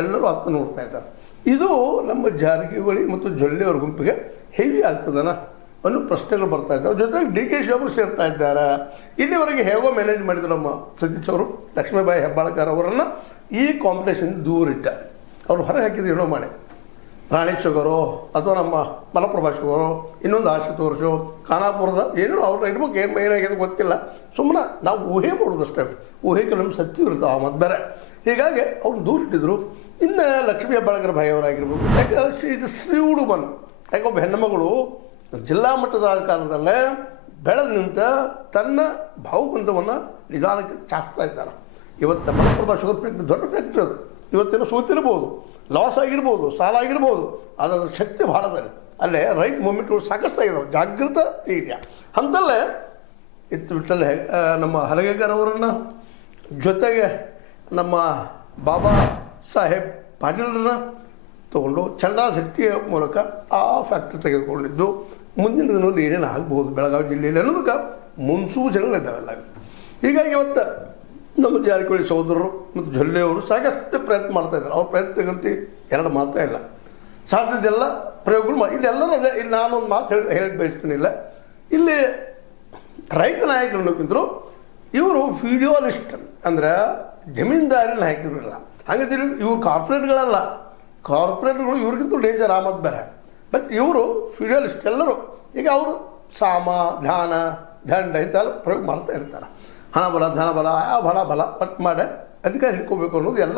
ಎಲ್ಲರೂ ಅತ್ತ ನೋಡ್ತಾ ಇದ್ದಾರೆ. ಇದು ನಮ್ಮ ಜಾರಕಿಹೊಳಿ ಮತ್ತು ಜೊಲ್ಲೆಯವರ ಗುಂಪಿಗೆ ಹೆವಿ ಆಗ್ತದನ ಅನ್ನೋ ಪ್ರಶ್ನೆಗಳು ಬರ್ತಾ ಇದ್ದಾವೆ. ಜೊತೆಗೆ ಡಿ ಕೆ ಶಿವಕುಮಾರ್ ಸೇರ್ತಾ ಇದ್ದಾರೆ. ಇಲ್ಲಿವರೆಗೆ ಹೇಗೋ ಮ್ಯಾನೇಜ್ ಮಾಡಿದ್ರು ನಮ್ಮ ಸತೀಶ್ ಅವರು ಲಕ್ಷ್ಮೀಬಾಯಿ ಹೆಬ್ಬಾಳ್ಕರ್ ಅವರನ್ನು ಈ ಕಾಂಪಿಟೇಷನ್ ದೂರಿಟ್ಟ. ಅವ್ರು ಹೊರಗೆ ಹಾಕಿದ್ರು ಏನೋ ಮಾಡಿ, ಪ್ರಾಣೇಶ್ ಶುಗರು ಅಥವಾ ನಮ್ಮ ಮಲಪ್ರಭಾ ಶುಗರು, ಇನ್ನೊಂದು ಆಶುತೋರ್ಷು, ಖಾನಾಪುರದ ಏನೋ ಅವ್ರು ಇರ್ಬೇಕು, ಏನು ಏನಾಗಿದೆ ಗೊತ್ತಿಲ್ಲ. ಸುಮ್ಮನೆ ನಾವು ಊಹೆ ಮಾಡೋದಷ್ಟೇ, ಊಹೆಗೆ ನಮ್ಮ ಸತ್ಯ ಇರ್ತಾವೆ ಮತ್ತು ಬೇರೆ. ಹೀಗಾಗಿ ಅವ್ರು ದೂರ ಇಟ್ಟಿದ್ರು. ಇನ್ನು ಲಕ್ಷ್ಮೀ ಹೆಬ್ಬಾಳ್ಕರ್ ಭಾಯಿ ಅವರಾಗಿರ್ಬೋದು, ಯಾಕೆ ಇದು ಶ್ರೀವುಡು ಬಂದು ಯಾಕೆ ಒಬ್ಬ ಹೆಣ್ಣುಮಗಳು ಜಿಲ್ಲಾ ಮಟ್ಟದ ಕಾರಣದಲ್ಲೇ ಬೆಳೆದು ನಿಂತ ತನ್ನ ಭಾವಬಂಧವನ್ನು ನಿಧಾನಕ್ಕೆ ಚಾಚ್ತಾ ಇದ್ದಾರೆ. ಇವತ್ತು ಮಲಪ್ರಭಾ ಶುಗರ್ ಫ್ಯಾಕ್ಟ್ರಿ ದೊಡ್ಡ ಫ್ಯಾಕ್ಟ್ರಿ ಅದು. ಇವತ್ತೇನೋ ಸೋತಿರ್ಬೋದು, ಲಾಸ್ ಆಗಿರ್ಬೋದು, ಸಾಲ ಆಗಿರ್ಬೋದು, ಅದರ ಶಕ್ತಿ ಭಾಳ ಅದ. ಅಲ್ಲೇ ರೈತ ಮೂವ್ಮೆಂಟ್ಗಳು ಸಾಕಷ್ಟು ಆಗಿದಾವೆ, ಜಾಗೃತ ಧೈರ್ಯ ಅಂತಲ್ಲೇ ಇತ್ತು. ಬಿಟ್ಟಲ್ಲೇ ನಮ್ಮ ಹಲಗೇಕರ್ ಅವರನ್ನು, ಜೊತೆಗೆ ನಮ್ಮ ಬಾಬಾ ಸಾಹೇಬ್ ಪಾಟೀಲರನ್ನ ತೊಗೊಂಡು ಚಂದ್ರಾ ಶೆಟ್ಟಿಯ ಮೂಲಕ ಆ ಫ್ಯಾಕ್ಟ್ರಿ ತೆಗೆದುಕೊಂಡಿದ್ದು ಮುಂದಿನ ದಿನದಲ್ಲಿ ಏನೇನು ಆಗ್ಬೋದು ಬೆಳಗಾವಿ ಜಿಲ್ಲೆಯಲ್ಲಿ ಅನ್ನೋದಕ್ಕೆ ಮುನ್ಸೂಚನೆಗಳಿದ್ದಾವೆಲ್ಲ. ಹೀಗಾಗಿ ಇವತ್ತು ನಮ್ಮ ಜಾರಕಿಹೊಳಿ ಸಹೋದರರು ಮತ್ತು ಜೊಲ್ಲೆಯವರು ಸಾಕಷ್ಟು ಪ್ರಯತ್ನ ಮಾಡ್ತಾಯಿದ್ದಾರೆ. ಅವ್ರ ಪ್ರಯತ್ನಗಂತೂ ಎರಡು ಮಾತೇ ಇಲ್ಲ, ಸಾಧ್ಯದೆಲ್ಲ ಪ್ರಯೋಗಗಳು ಇಲ್ಲಿ ಎಲ್ಲರೂ ಅದೇ. ಇಲ್ಲಿ ನಾನೊಂದು ಮಾತು ಹೇಳಿ ಬಯಸ್ತೀನಿ. ಇಲ್ಲ, ಇಲ್ಲಿ ರೈತ ನಾಯಕರನ್ನಕ್ಕಿಂತರೂ ಇವರು ವಿಡಿಯೋಲಿಸ್ಟ್ ಅಂದರೆ ಜಮೀನ್ದಾರಿ ನಾಯಕರಿಲ್ಲ. ಹಾಗಂತೀವಿ ಇವರು ಕಾರ್ಪೊರೇಟ್ಗಳಲ್ಲ, ಕಾರ್ಪೊರೇಟ್ಗಳು ಇವ್ರಿಗಿಂತ ಡೇಂಜರ್ ಆಮದು ಬೇರೆ. ಬಟ್ ಇವರು ಫಿಡಿಯಲಿಸ್ಟ್ ಎಲ್ಲರೂ. ಈಗ ಅವರು ಸಾಮ, ಧ್ಯಾನ, ದಂಡ ಇಂಥೆಲ್ಲ ಪ್ರಯೋಗ ಮಾಡ್ತಾ ಇರ್ತಾರೆ. ಹಣ ಬಲ, ಧನ ಬಲ, ಯಾವ ಬಲ ಬಲ ಒಟ್ಟು ಮಾಡಿ ಅಧಿಕಾರ ಹಿಡ್ಕೋಬೇಕು ಅನ್ನೋದು ಎಲ್ಲ